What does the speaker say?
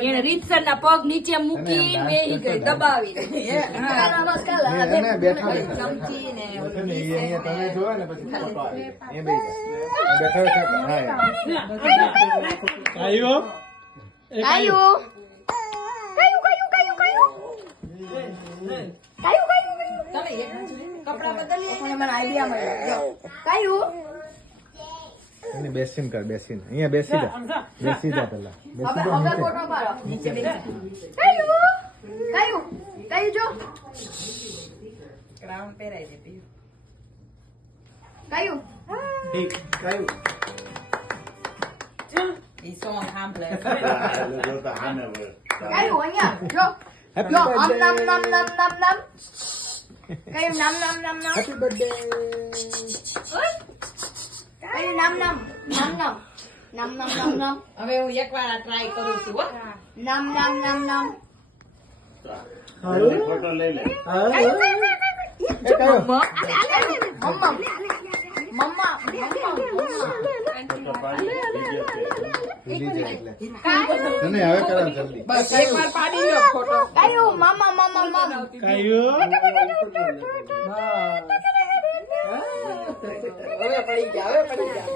એને રીતસર ના પગ નીચે મૂકી બેહી ગઈ દબાવી ચમચી ને તમે જોવો ને પછી કપડા બદલીએ મને આઈડિયા મળ્યો કયું બેસીન કર બેસીન અહીંયા બેસી જા પેલા નીચે બેસી કયું જો ક્રાઉન પહેરાઈ દે પીયું કયું ઠીક કયું ઈ સોંગ સાંભળે કયું અહીંયા જો જો આમ નામ નામ નામ નામ નામ કયું નામ નામ નામ નામ હેપી બર્થડે કયું નામ નામ નામ નામ નામ નામ નામ નામ હવે હું એકવાર આ ટ્રાય કરું છું હો નામ નામ નામ નામ ફોટો લઈ લે મમ્મા તને હવે કરાવ જલ્દી બસ એકવાર પાડી લો ફોટો કયું મામા મામા મામા હવે પડી ગયા